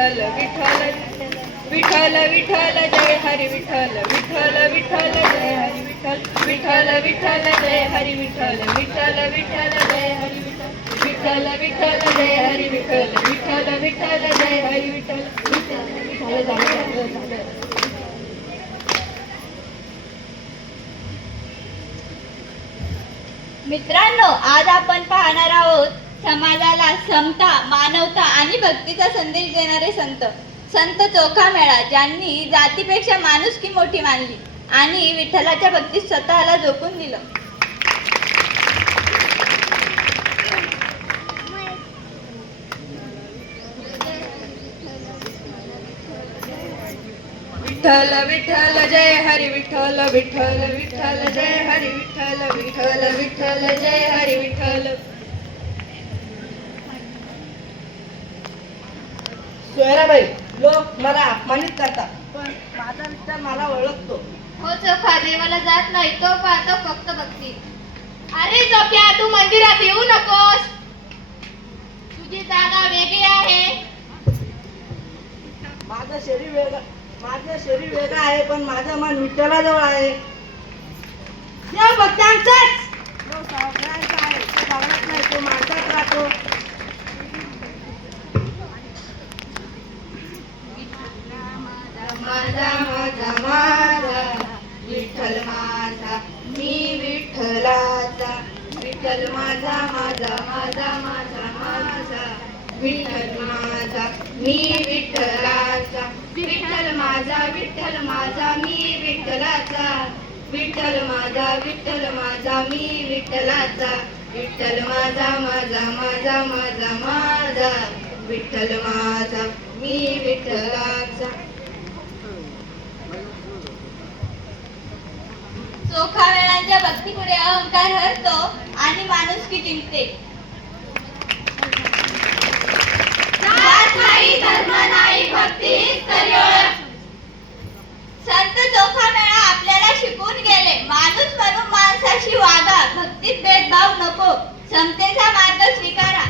विठ्ठल विठ्ठल विठ्ठल विठ्ठल जय हरी विठ्ठल विठ्ठल विठ्ठल जय हरी विठ्ठल विठ्ठल विठ्ठल जय हरी विठ्ठल विठ्ठल विठ्ठल जय हरी विठ्ठल विठ्ठल जय हरी विठ्ठल विठ्ठल विठ्ठल जय हरी विठ्ठल मित्रांनो, आज आपण पाहणार आहोत समाजाला समता, मानवता आणि भक्तीचा संदेश देणारे संत संत चोखामेळा, ज्यांनी जातीपेक्षा माणुसकी मोठी मानली आणि विठ्ठलाच्या भक्तीत स्वतःला झोकून दिलं. विठ्ठल विठ्ठल जय हरी विठ्ठल विठ्ठल विठ्ठल जय हरी विठ्ठल विठ्ठल विठ्ठल जय हरी विठ्ठल. सोयराबाई, लोक मला अपमानित करतात, पण माझा विठ्ठल मला ओळखतो. हो चोखा, देवाला जात नाही, तो पाहतो फक्त भक्ती. अरे चोख्या, तू मंदिरात येऊ नकोस, तुझी जागा वेगळी आहे. माझं शरीर वेगळं आहे, पण माझं मन विठ्ठलाजवळ आहे. देव भक्तांचाच, तो सगळ्यांचा आहे. तो भावनात नाही, तो माणसात राहतो. माझा माझा माझा विठ्ठल माझा मी विठ्ठलाचा विठ्ठल माझा माझा माझा माझा माझा विठ्ठल माझा मी विठ्ठलाचा विठ्ठल माझा मी विठ्ठलाचा विठ्ठल माझा मी विठ्ठलाचा विठ्ठल माझा माझा माझा माझा माझा विठ्ठल माझा मी विठ्ठलाचा. चोखामेळांच्या भक्तीपुढे अहंकार हरतो आणि माणुसकी जिंकते. जात नाही, धर्म नाही, भक्ती तरी ओळख. संत चोखामेळा आपल्याला शिकून गेले, माणूस म्हणून माणसाशी वागा, भक्तीत भेदभाव नको, समतेचा मार्ग स्वीकारा.